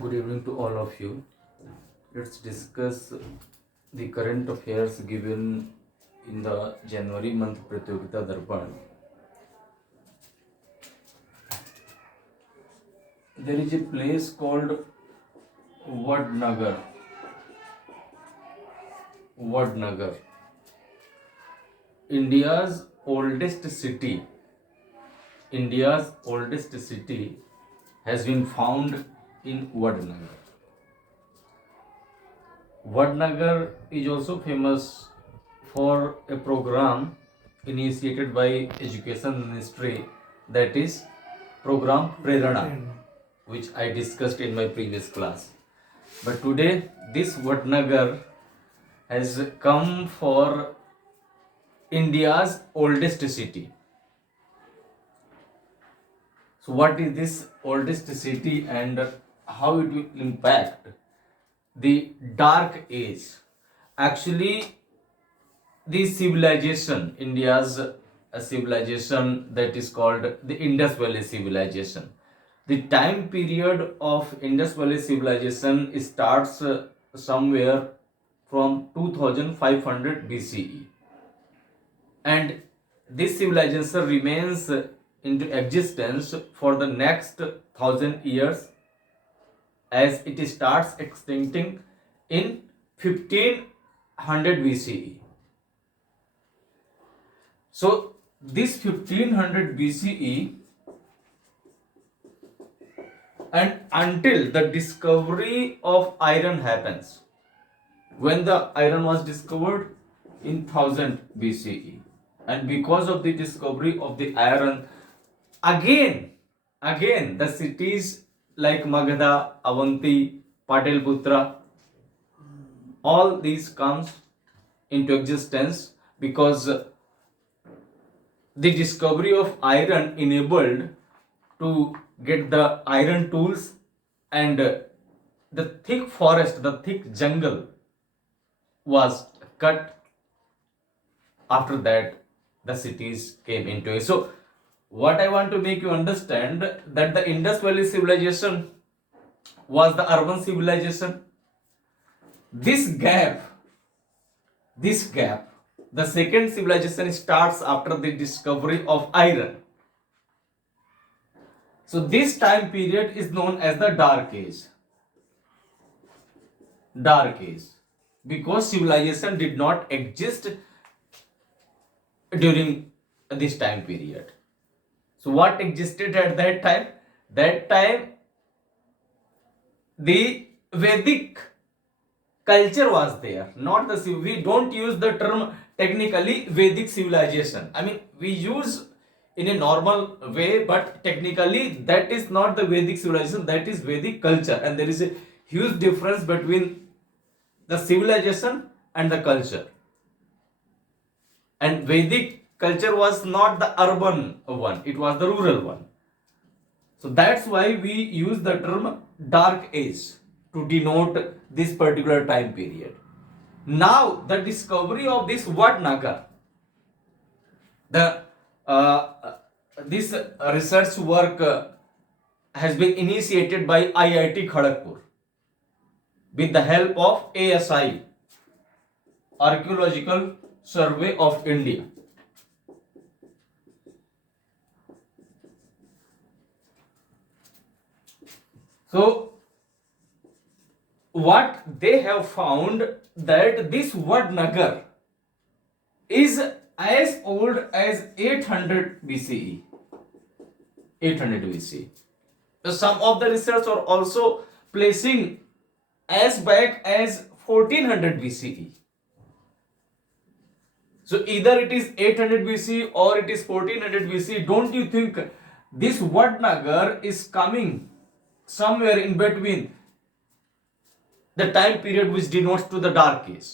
Good evening to all of you. Let's discuss the current affairs given in the January month pratiyogita darpan. There is a place called Vadnagar. Vadnagar, India's oldest city. India's oldest city has been found in Vadnagar. Vadnagar is also famous for a program initiated by Education Ministry, that is program Prerana, which I discussed in my previous class. But today this Vadnagar has come for India's oldest city. So what is this oldest city and how it will impact the dark age? Actually, the civilization, India's a civilization that is called the Indus Valley civilization. The time period of Indus Valley civilization starts somewhere from 2500 BCE, and this civilization remains into existence for the next 1000 years, as it starts extincting in 1500 BCE. So this 1500 BCE, and until the discovery of iron happens, when the iron was discovered in 1000 BCE, and because of the discovery of the iron, again the cities like Magadha, Avanti, Patalputra, all these comes into existence, because the discovery of iron enabled to get the iron tools, and the thick forest, the thick jungle was cut. After that, the cities came into it. So what I want to make you understand, that the Indus Valley civilization was the urban civilization. This gap, the second civilization starts after the discovery of iron. So this time period is known as the Dark Age. Dark Age, because civilization did not exist during this time period. So what existed at that time? That time the Vedic culture was there, not the, we don't use the term technically Vedic civilization. I mean, we use in a normal way, but technically that is not the Vedic civilization, that is Vedic culture, and there is a huge difference between the civilization and the culture. And Vedic culture was not the urban one, it was the rural one. So that's why we use the term Dark Age to denote this particular time period. Now the discovery of this Vadnagar, the this research work has been initiated by IIT Kharagpur with the help of ASI, Archaeological Survey of India. So what they have found, that this Vadnagar is as old as 800 BCE. 800 BCE. So some of the research are also placing as back as 1400 BCE. So either it is 800 BC or it is 1400 BC. Don't you think this Vadnagar is coming somewhere in between the time period which denotes to the Dark Age?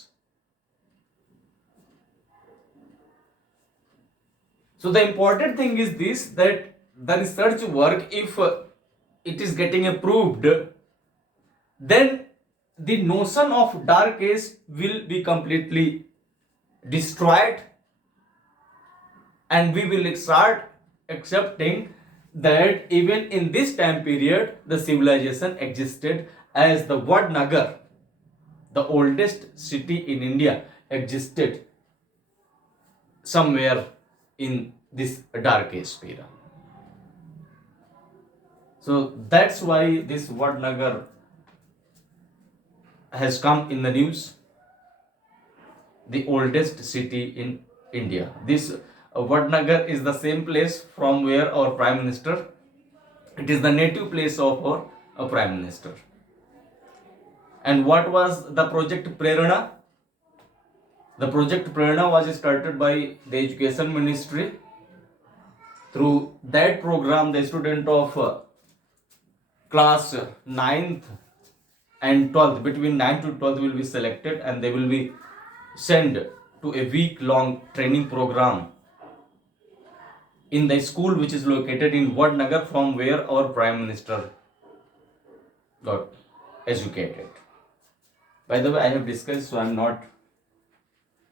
So the important thing is this, that the research work, if it is getting approved, then the notion of Dark Age will be completely destroyed, and we will start accepting that even in this time period, the civilization existed as the Vadnagar, the oldest city in India, existed somewhere in this dark age era. So that's why this Vadnagar has come in the news, the oldest city in India. This Vadnagar is the same place from where our Prime Minister, it is the native place of our Prime Minister. And what was the project Prerana? The project Prerana was started by the Education Ministry. Through that program, the student of class 9th and 12th, between 9th to 12th will be selected and they will be sent to a week-long training program in the school which is located in Vadnagar, from where our Prime Minister got educated. By the way, I have discussed, so I am not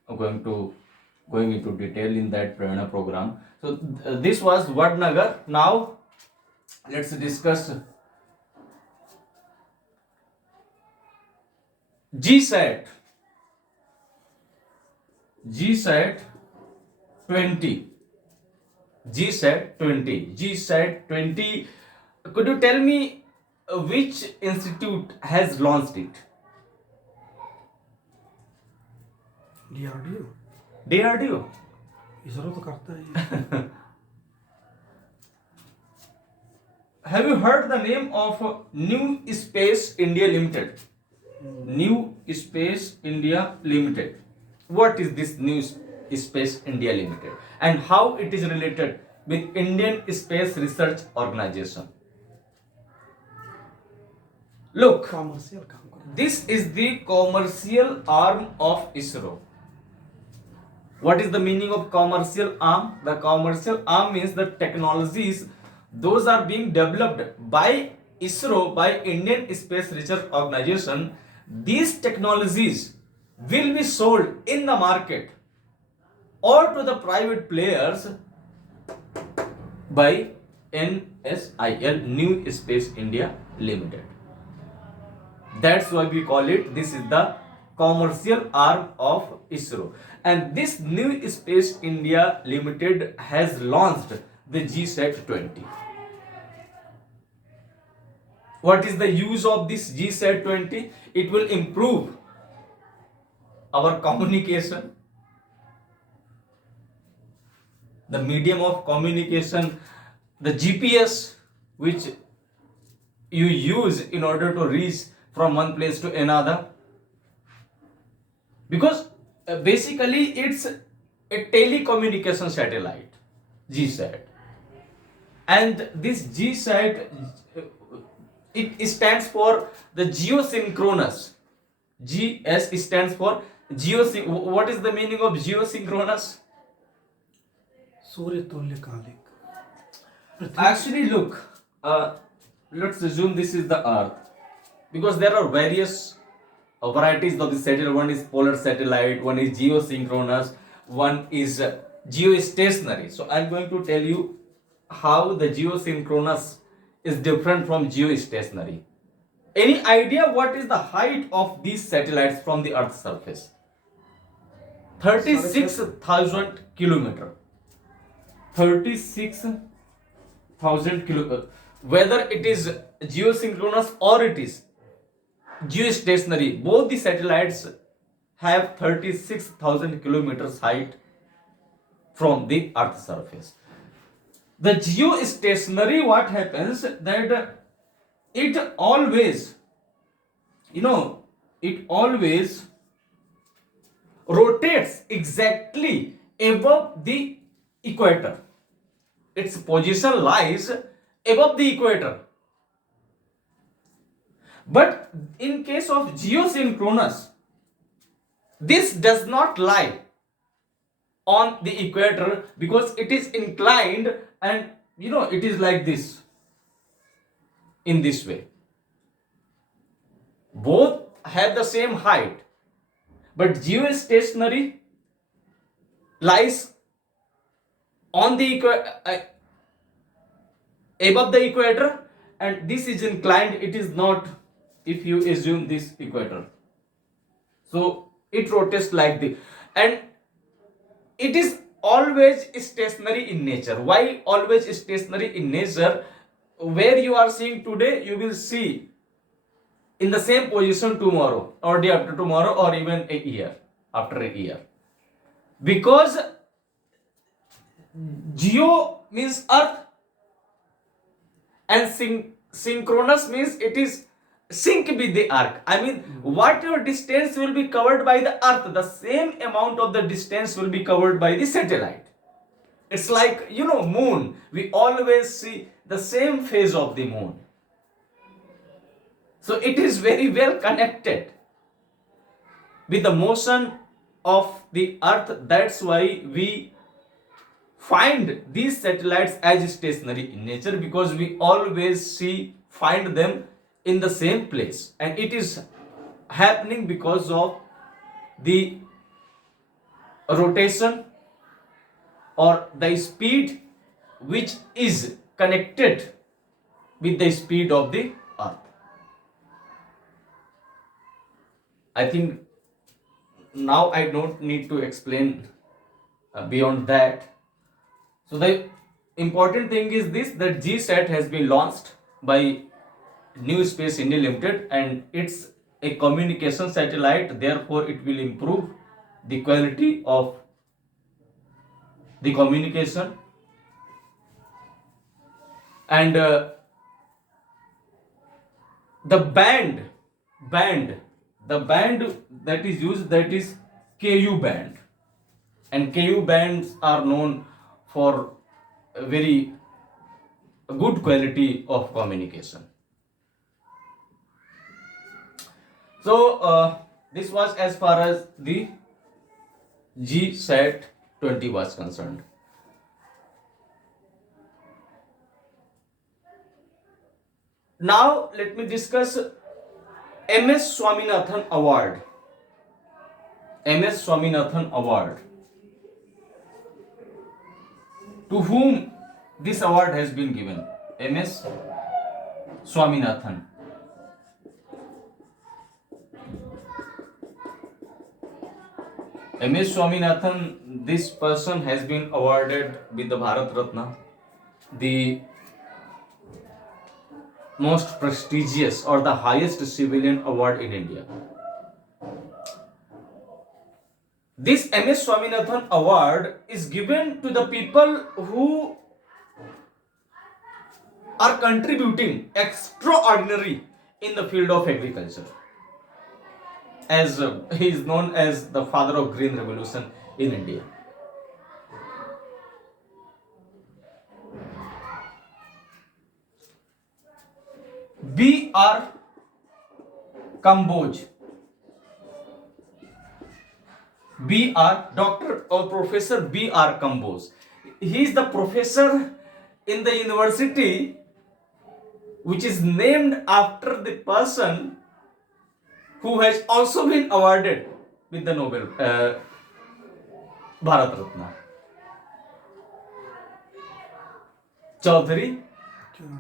going into detail in that Prerana program. So this was Vadnagar. Now let's discuss GSAT. GSAT 20. GSAT 20. GSAT 20. Could you tell me which institute has launched it? DRDO. DRDO. ISRO तो करता है. Have you heard the name of New Space India Limited? New Space India Limited. What is this New Space India Limited and how it is related with Indian Space Research Organization? Look, commercial काम करता this is the commercial arm of ISRO. What is the meaning of commercial arm? The commercial arm means the technologies, those are being developed by ISRO, by Indian Space Research Organization. These technologies will be sold in the market or to the private players by NSIL, New Space India Limited. That's why we call it, this is the commercial arm of ISRO. And this New Space India Limited has launched the GSAT 20. What is the use of this GSAT 20? It will improve our communication, the medium of communication, the GPS which you use in order to reach from one place to another. Because basically it's a telecommunication satellite, GSAT. And this GSAT, it stands for the geosynchronous. GS stands for geosynchronous. What is the meaning of geosynchronous? सूर्य तुल्यकालिक. Actually, look, let's assume this is the Earth, because there are various varieties of the satellite. One is polar satellite, one is geosynchronous, one is geostationary. So I'm going to tell you how the geosynchronous is different from geostationary. Any idea what is the height of these satellites from the Earth's surface? 36,000 kilometer. 36,000 kilometers. Whether it is geosynchronous or it is geostationary, both the satellites have 36,000 kilometers height from the Earth's surface. The geostationary, what happens that it always, it always rotates exactly above the equator. Its position lies above the equator. But in case of geosynchronous, this does not lie on the equator because it is inclined, and it is like this, in this way. Both have the same height, but geostationary lies on the above the equator, and this is inclined. It is not, if you assume this equator. So it rotates like this, and it is always stationary in nature. Why always stationary in nature? Where you are seeing today, you will see in the same position tomorrow, or day after tomorrow, or even a year after a year. Because geo means earth, and synchronous means it is sync with the earth. I mean, whatever distance will be covered by the earth, the same amount of the distance will be covered by the satellite. It's like, moon. We always see the same phase of the moon. So it is very well connected with the motion of the earth. That's why we find these satellites as stationary in nature, because we always find them in the same place, and it is happening because of the rotation or the speed which is connected with the speed of the earth. I think now I don't need to explain beyond that. So the important thing is this, that GSAT has been launched by New Space India Limited, and it's a communication satellite. Therefore it will improve the quality of the communication, and the band that is used, that is KU band, and KU bands are known for a very good quality of communication. So this was as far as the GSAT 20 was concerned. Now let me discuss MS Swaminathan Award. MS Swaminathan Award. To whom this award has been given? MS Swaminathan. MS Swaminathan, this person has been awarded with the Bharat Ratna, the most prestigious or the highest civilian award in India. This MS Swaminathan Award is given to the people who are contributing extraordinary in the field of agriculture, as he is known as the father of green revolution in India. B.R. Kamboj. Dr. or Professor B.R. Kamboj. He is the professor in the university which is named after the person who has also been awarded with the Nobel Bharat Ratna. Chaudhary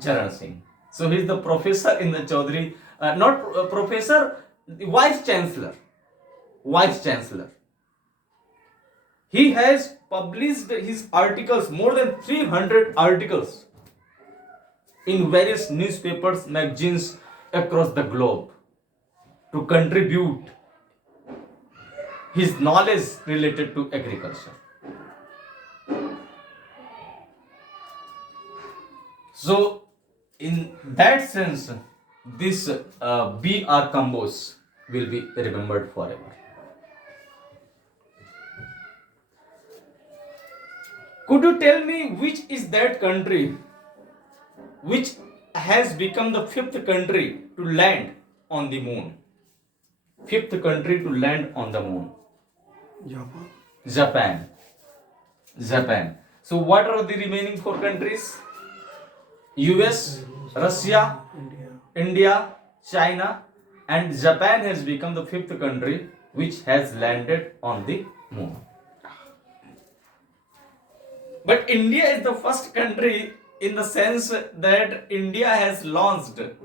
Charan Singh. So he is the professor in the Chaudhary, not professor, vice chancellor. Vice chancellor. He has published his articles, more than 300 articles, in various newspapers, magazines across the globe, to contribute his knowledge related to agriculture. So, in that sense, this B.R. Kamboj will be remembered forever. Could you tell me which is that country which has become the fifth country to land on the moon? Fifth country to land on the moon. Japan. So what are the remaining four countries? US, Russia, India, China, and Japan has become the fifth country which has landed on the moon. But India is the first country in the sense that India has landed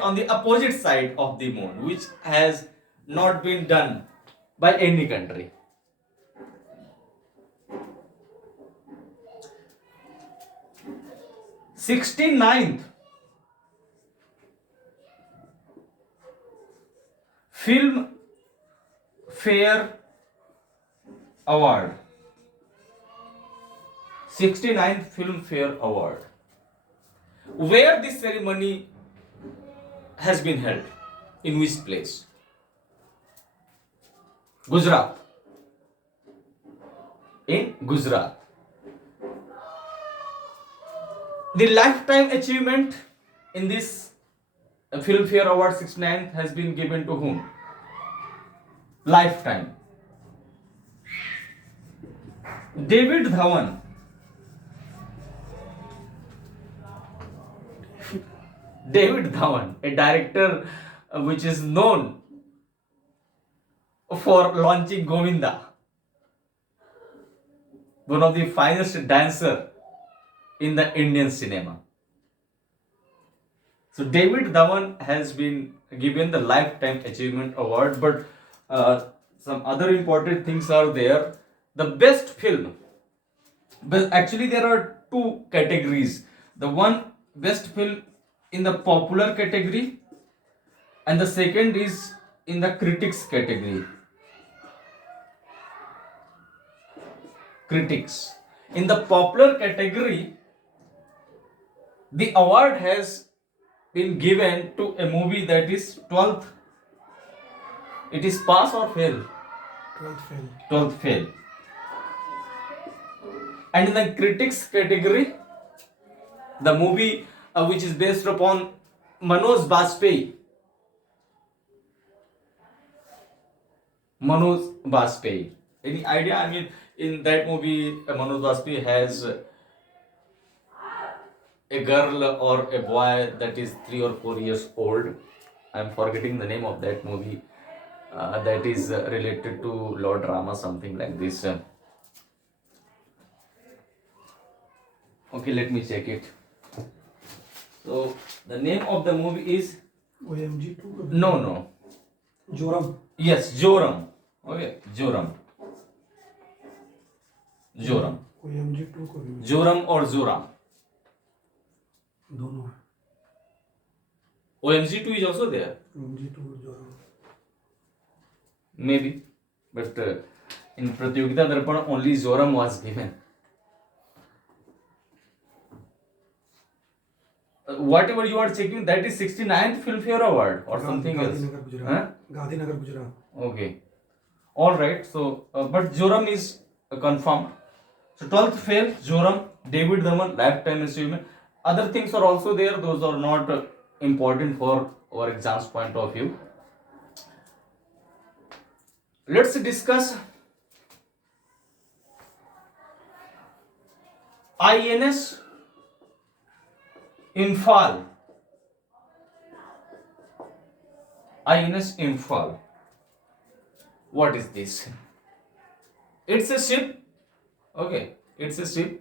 on the opposite side of the moon, which has not been done by any country. 69th Film Fair Award. 69th Film Fair Award. Where this ceremony has been held? In which place? Gujarat. In Gujarat. The lifetime achievement in this Filmfare Award 69th has been given to whom? Lifetime. David Dhawan. David Dhawan, a director which is known for launching Govinda, one of the finest dancer in the Indian cinema. So David Dhawan has been given the Lifetime Achievement Award, but some other important things are there. The best film, but actually there are two categories. The one best film in the popular category, and the second is in the critics category. Critics. In the popular category, the award has been given to a movie that is 12th. It is pass or fail? 12th fail. 12th fail. And in the critics category, the movie which is based upon Manoj Bajpayee. Manoj Bajpayee. Any idea? I mean, in that movie, Manoj Bajpayee has a girl or a boy that is 3 or 4 years old. I'm forgetting the name of that movie. That is related to Lord Rama, something like this. Okay, let me check it. So the name of the movie is OMG 2 no. Joram. Yes, Joram. Okay, Joram. OMG 2 को भी Joram or Zoram. दोनों है. OMG 2 is also there. OMG 2 Joram. Maybe, but in Pratiyogita Darpan only Zoram was given. Whatever you are checking, that is 69th Filmfare Award or something else. Gandhinagar Gujarat. Huh? Gandhinagar Gujarat. Okay. All right. So, but Joram is confirmed. So 12th fail, Joram, David Dhawan, lifetime achievement. Other things are also there. Those are not important for our exams point of view. Let's discuss INS Imphal. INS Imphal. What is this? It's a ship. Okay, it's a ship.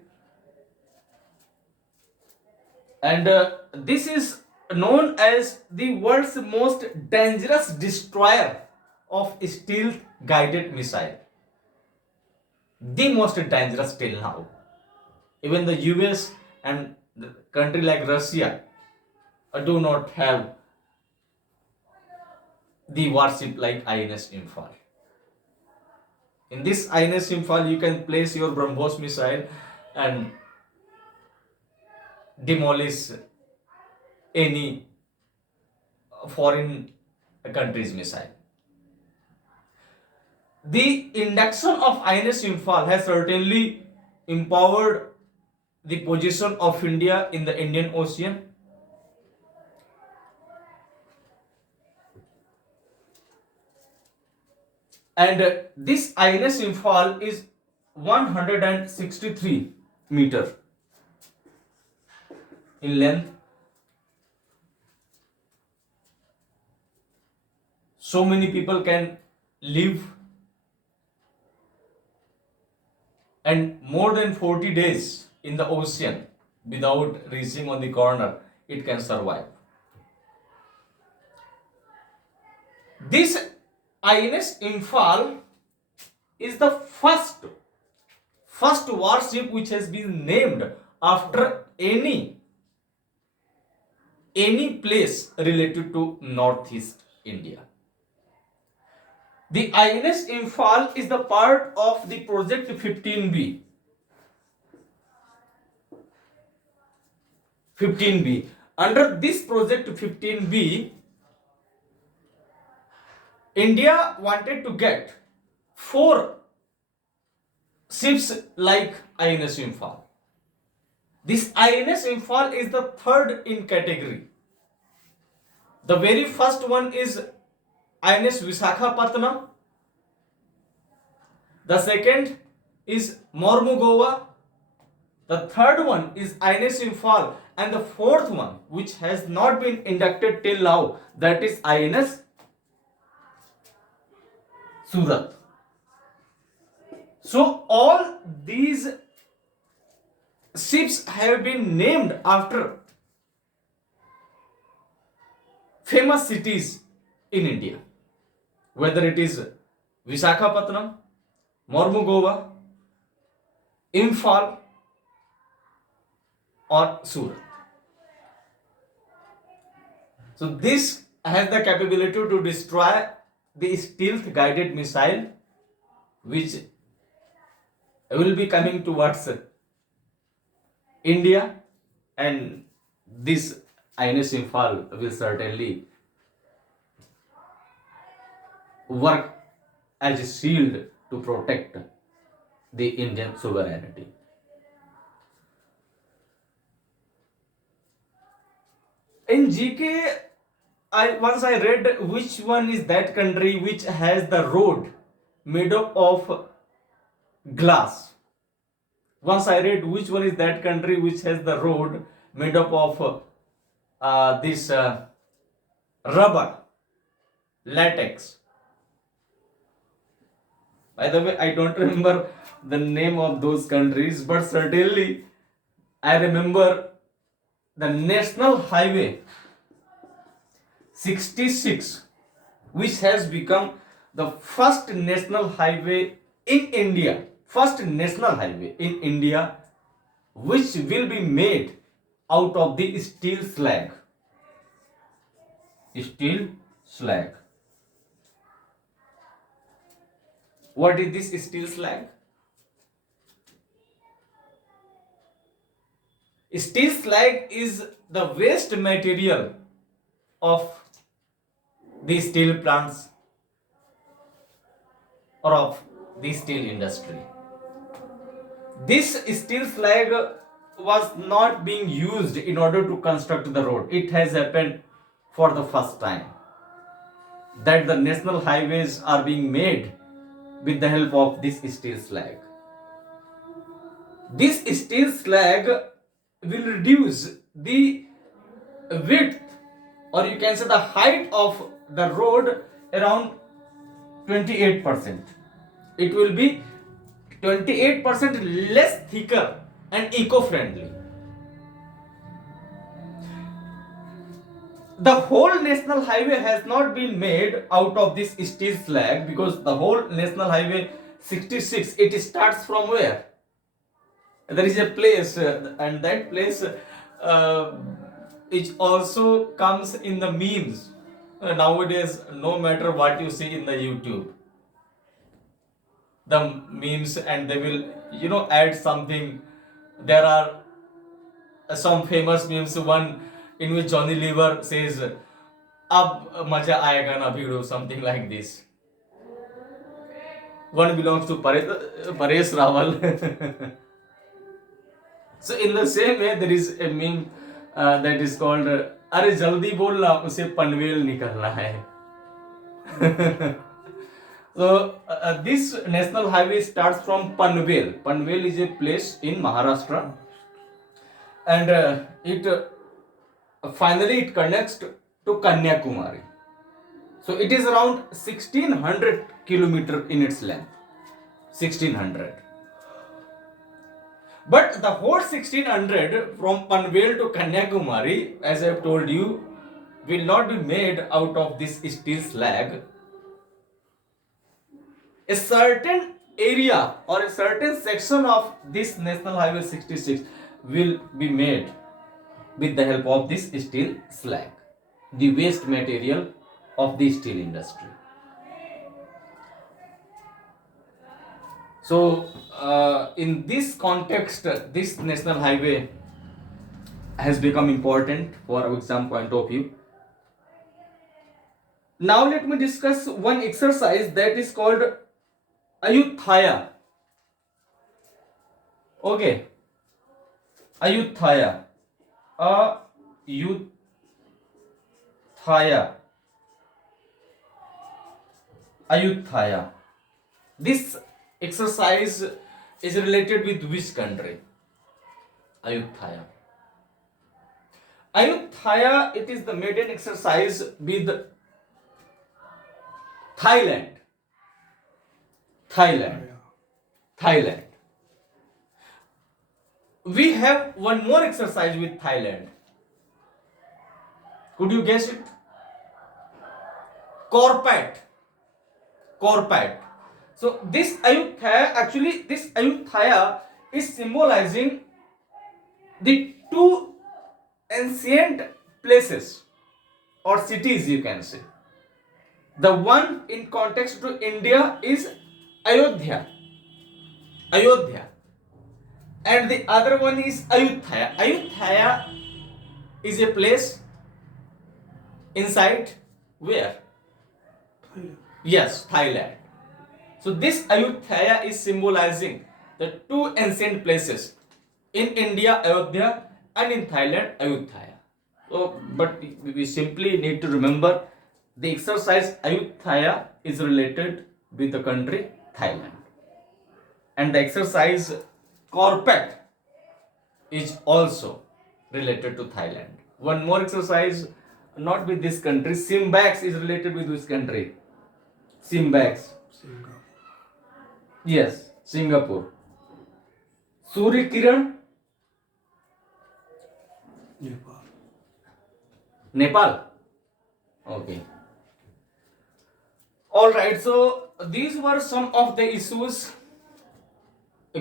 And this is known as the world's most dangerous destroyer of stealth guided missile. The most dangerous till now. Even the US and the country like Russia do not have the warship like INS Imphal. In this INS Imphal, you can place your BrahMos missile and demolish any foreign country's missile. The induction of INS Imphal has certainly empowered the position of India in the Indian Ocean. And this INS Imphal is 163 meter in length. So many people can live, and more than 40 days in the ocean without reaching on the corner, it can survive. This INS Imphal is the first warship which has been named after any place related to Northeast India. The INS Imphal is the part of the project 15B. 15B. Under this project 15B, India wanted to get 4 ships like INS Imphal. This INS Imphal is the third in category. The very first one is INS Visakhapatnam. The second is Mormugava. The third one is INS Imphal. And the fourth one, which has not been inducted till now, that is INS Surat. So all these ships have been named after famous cities in India, whether it is Visakhapatnam, Mormugava, Imphal, or Surat. So this has the capability to destroy the stealth guided missile which will be coming towards India, and this INS Imphal will certainly work as a shield to protect the Indian sovereignty. In GK, once I read which one is that country which has the road made up of glass. Once I read which one is that country which has the road made up of this rubber, latex. By the way, I don't remember the name of those countries, but certainly I remember the National Highway 66, which has become the first national highway in India, which will be made out of the steel slag. What is this steel slag? Steel slag is the waste material of the steel plants or of the steel industry. This steel slag was not being used in order to construct the road. It has happened for the first time that the national highways are being made with the help of this steel slag. This steel slag will reduce the width, or you can say the height of the road around 28%. It will be 28% less thicker and eco-friendly. The whole national highway has not been made out of this steel slag, because the whole national highway 66, it starts from where? There is a place, and that place it also comes in the memes. Nowadays, no matter what you see in the YouTube, the memes, and they will add something. There are some famous memes, one in which Johnny Lever says ab maja aayega na bhido, something like this. One belongs to Paresh Rawal. So in the same way, there is a meme that is called अरे जल्दी बोल ना उसे पनवेल निकलना है. So this national highway starts from Panvel. Panvel is a place in Maharashtra, and finally it connects to Kanyakumari. So it is around 1600 kilometers in its length. 1600. But the whole 1600 from Panvel to Kanyakumari, as I have told you, will not be made out of this steel slag. A certain area or a certain section of this National Highway 66 will be made with the help of this steel slag, the waste material of the steel industry. So, in this context, this national highway has become important for our exam point of view. Now, let me discuss one exercise that is called Ayutthaya. Okay, Ayutthaya. Ayutthaya. Ayutthaya. This exercise is related with which country? Ayutthaya. Ayutthaya, it is the maiden exercise with Thailand. Thailand. Thailand. We have one more exercise with Thailand. Could you guess it? Korpat. Korpat. So this Ayutthaya is symbolizing the two ancient places or cities, you can say. The one in context to India is Ayodhya. Ayodhya. And the other one is Ayutthaya. Ayutthaya is a place inside where? Thailand. Yes, Thailand. So this Ayutthaya is symbolizing the two ancient places. In India, Ayodhya, and in Thailand, Ayutthaya. So, but we simply need to remember the exercise Ayutthaya is related with the country Thailand. And the exercise Korpat is also related to Thailand. One more exercise, not with this country, Simbax is related with which country? Simbax. Singapore. Yes, Singapore. Surya Kiran, Nepal. Nepal. Okay. All right. So these were some of the issues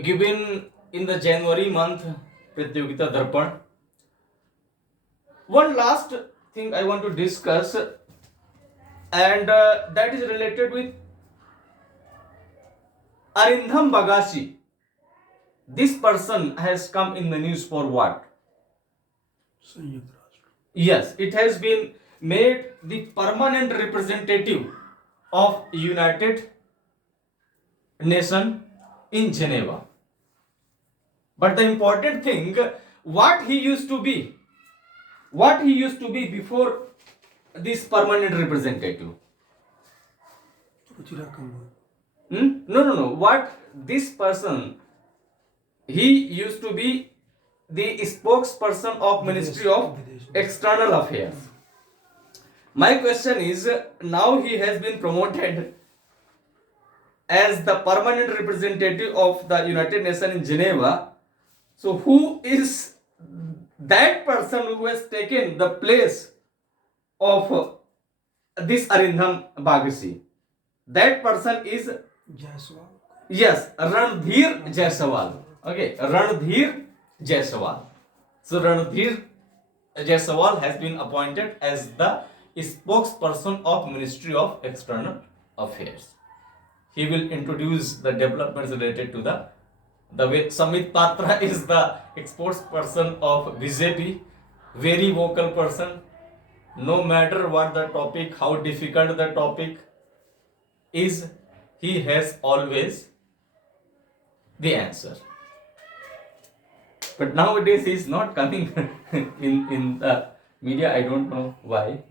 given in the January month Pratiyogita Darpan. One last thing I want to discuss, and that is related with Arindham Bagashi. This person has come in the news for what? Sanयुक्त राष्ट्र. Yes, it has been made the permanent representative of United Nations in Geneva. But the important thing, what he used to be before this permanent representative. Ruchira Kamboj. No. What this person, he used to be the spokesperson of Ministry of External Affairs. My question is, now he has been promoted as the permanent representative of the United Nations in Geneva. So who is that person who has taken the place of this Arindham Bagasi? That person is, Jaiswal. yes, Ranadhir Jaiswal. Okay, Ranadhir Jaiswal. So Ranadhir Jaiswal has been appointed as the spokesperson of Ministry of External Affairs. He will introduce the developments related to the way Samit Patra is the spokesperson of BJP, very vocal person. No matter what the topic, how difficult the topic is, he has always the answer. But nowadays he is not coming in the media. I don't know why.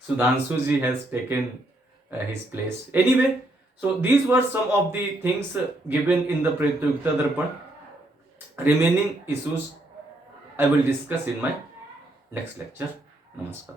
Sudhanshu ji has taken his place. Anyway, so these were some of the things given in the Pratiyogita Darpan. Remaining issues I will discuss in my next lecture. Namaskar.